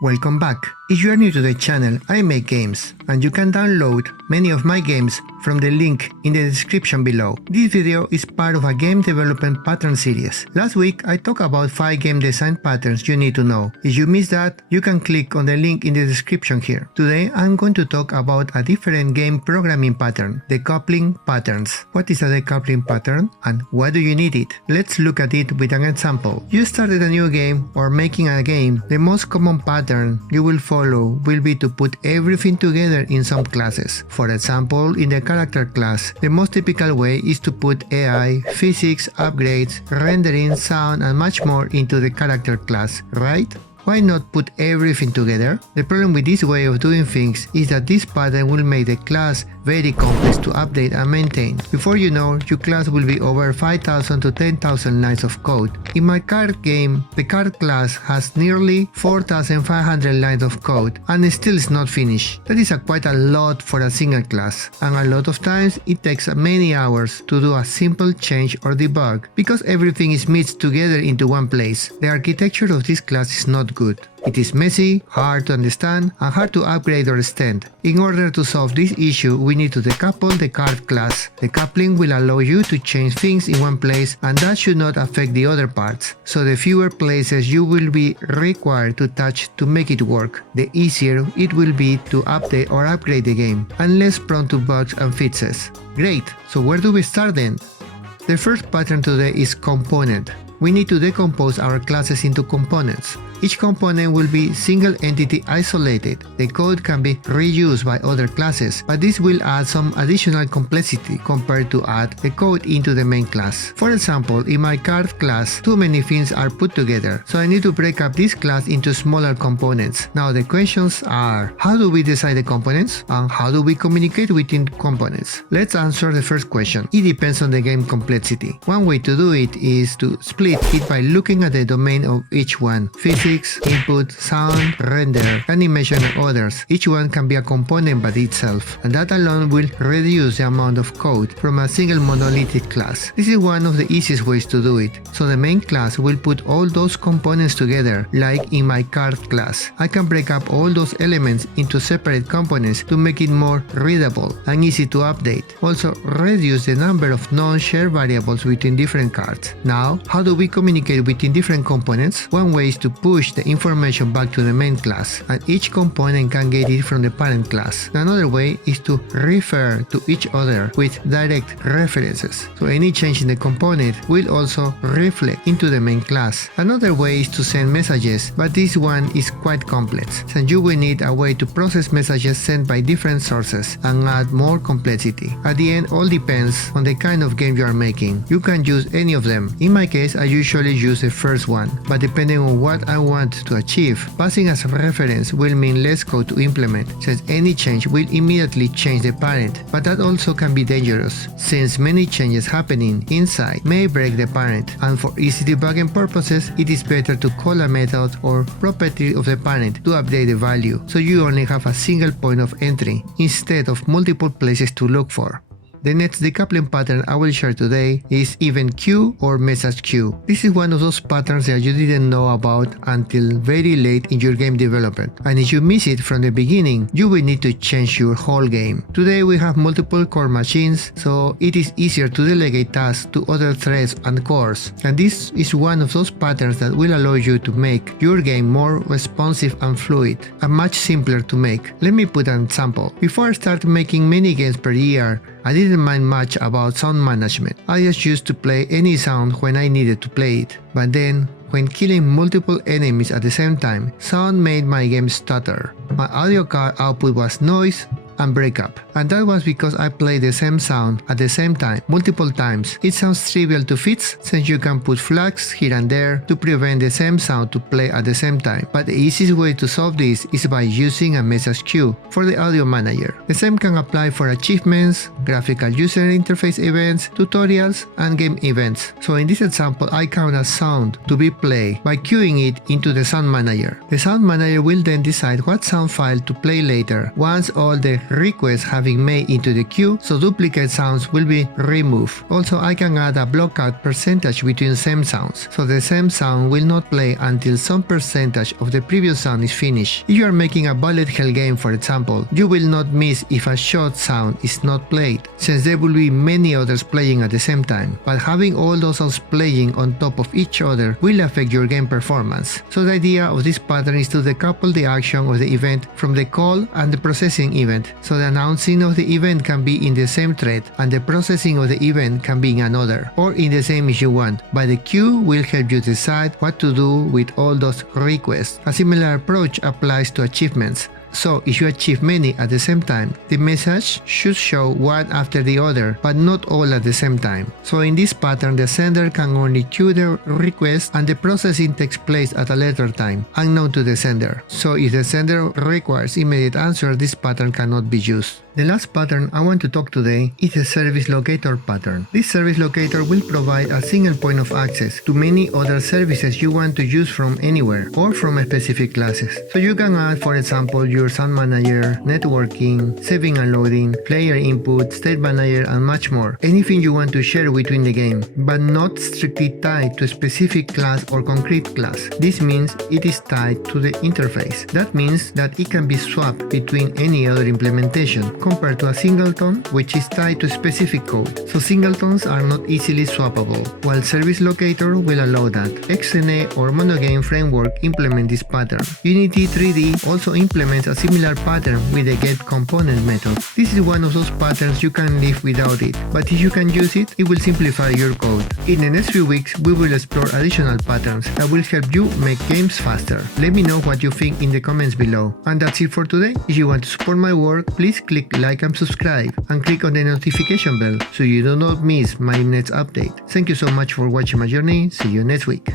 Welcome back. If you are new to the channel, I make games, and you can download many of my games from the link in the description below. This video is part of a game development pattern series. Last week I talked about 5 game design patterns you need to know. If you missed that, you can click on the link in the description here. Today I'm going to talk about a different game programming pattern, decoupling patterns. What is a decoupling pattern and why do you need it? Let's look at it with an example. You started a new game or making a game. The most common pattern you will follow will be to put everything together in some classes. For example, in the character class, the most typical way is to put AI, physics, upgrades, rendering, sound and much more into the character class, right? Why not put everything together? The problem with this way of doing things is that this pattern will make the class very complex to update and maintain. Before you know, your class will be over 5,000 to 10,000 lines of code. In my card game, the card class has nearly 4,500 lines of code and still is not finished. That is quite a lot for a single class, and a lot of times it takes many hours to do a simple change or debug because everything is mixed together into one place. The architecture of this class is not good. It is messy, hard to understand, and hard to upgrade or extend. In order to solve this issue, we need to decouple the card class. Decoupling will allow you to change things in one place, and that should not affect the other parts. So the fewer places you will be required to touch to make it work, the easier it will be to update or upgrade the game, and less prone to bugs and fixes. Great, so where do we start then? The first pattern today is component. We need to decompose our classes into components. Each component will be single entity isolated. The code can be reused by other classes, but this will add some additional complexity compared to add the code into the main class. For example, in my card class, too many things are put together, so I need to break up this class into smaller components. Now the questions are, how do we decide the components? And how do we communicate within components? Let's answer the first question. It depends on the game complexity. One way to do it is to split it by looking at the domain of each one. Physics, input, sound, render, animation and others. Each one can be a component by itself, and that alone will reduce the amount of code from a single monolithic class. This is one of the easiest ways to do it. So the main class will put all those components together, like in my card class. I can break up all those elements into separate components to make it more readable and easy to update. Also reduce the number of non-shared variables between different cards. Now, how do we communicate between different components? One way is to push the information back to the main class, and each component can get it from the parent class. Another way is to refer to each other with direct references, so any change in the component will also reflect into the main class. Another way is to send messages, but this one is quite complex, since you will need a way to process messages sent by different sources and add more complexity. At the end, all depends on the kind of game you are making. You can use any of them. In my case, I usually use the first one, but depending on what I want to achieve, passing as a reference will mean less code to implement, since any change will immediately change the parent, but that also can be dangerous, since many changes happening inside may break the parent, and for easy debugging purposes, it is better to call a method or property of the parent to update the value, so you only have a single point of entry, instead of multiple places to look for. The next decoupling pattern I will share today is event queue or message queue. This is one of those patterns that you didn't know about until very late in your game development, and if you miss it from the beginning, you will need to change your whole game. Today we have multiple core machines, so it is easier to delegate tasks to other threads and cores, and this is one of those patterns that will allow you to make your game more responsive and fluid, and much simpler to make. Let me put an example. Before I started making many games per year, I didn't mind much about sound management. I just used to play any sound when I needed to play it. But then, when killing multiple enemies at the same time, sound made my game stutter. My audio card output was noise and breakup, and that was because I played the same sound at the same time multiple times. It sounds trivial to fix, since you can put flags here and there to prevent the same sound to play at the same time, but the easiest way to solve this is by using a message queue for the audio manager. The same can apply for achievements, graphical user interface events, tutorials, and game events. So in this example, I count a sound to be played by queuing it into the sound manager. The sound manager will then decide what sound file to play later once all the requests have been made into the queue, so duplicate sounds will be removed. Also, I can add a blockout percentage between same sounds, so the same sound will not play until some percentage of the previous sound is finished. If you are making a bullet hell game, for example, you will not miss if a shot sound is not played, since there will be many others playing at the same time, but having all those sounds playing on top of each other will affect your game performance. So the idea of this pattern is to decouple the action of the event from the call and the processing event, so the announcing of the event can be in the same thread and the processing of the event can be in another, or in the same if you want, but the queue will help you decide what to do with all those requests. A similar approach applies to achievements. So if you achieve many at the same time, the message should show one after the other, but not all at the same time. So in this pattern, the sender can only queue the request and the processing takes place at a later time, unknown to the sender. So if the sender requires immediate answer, this pattern cannot be used. The last pattern I want to talk today is the service locator pattern. This service locator will provide a single point of access to many other services you want to use from anywhere or from specific classes. So you can add, for example, your sound manager, networking, saving and loading, player input, state manager, and much more. Anything you want to share between the game, but not strictly tied to a specific class or concrete class. This means it is tied to the interface. That means that it can be swapped between any other implementation, compared to a singleton, which is tied to specific code. So singletons are not easily swappable, while Service Locator will allow that. XNA or Monogame framework implement this pattern. Unity 3D also implements a similar pattern with the getComponent method. This is one of those patterns you can live without it, but if you can use it, it will simplify your code. In the next few weeks, we will explore additional patterns that will help you make games faster. Let me know what you think in the comments below. And that's it for today. If you want to support my work, please click like and subscribe, and click on the notification bell so you do not miss my next update. Thank you so much for watching my journey. See you next week.